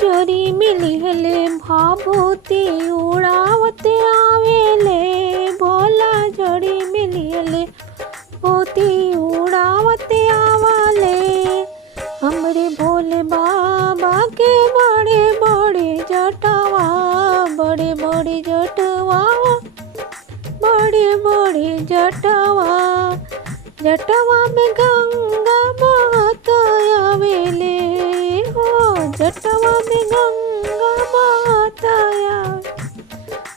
जोरी मिली हले भाभूति उड़ावते आवेले। भोला जोड़ी मिली हले भूति उड़ावते आवाले। हमरे भोले बाबा के बड़े बड़े जटवा, बड़े बड़े जटवा, बड़े बड़े जटवा, जटवा में गंगा बहत आवेले हो। जटवा में गंगा बहत आवे।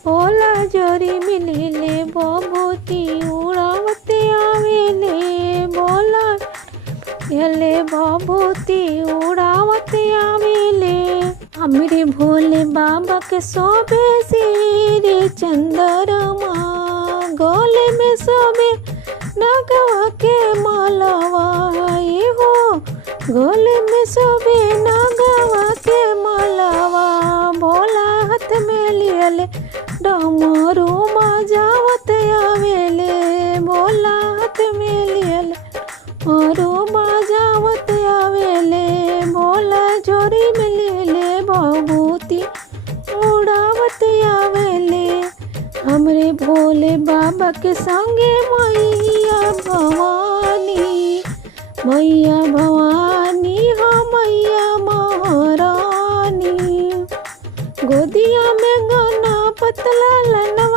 भोला जोरी मिले भभूति उड़ावते आवेले। भोला हले भभूति उड़ावते आवेले। हमरे भोले बाबा के शोभे सिर चंद्रमा, गले में शोभे नगवा के मालावा हो। गले में शोभे नगवा के मालावा। भोला हाथ में लियले डमरू बजावत आवेले। भोला हाथ में लियले डमरू बजावत आवेले। भोला जोरी में लियले भभूति उड़ावत आवेले। हमरे भोले बाबा के संगे मैया भवानी, मैया भवानी हो मैया महारानी। गोदिया में गाना पतला लनवा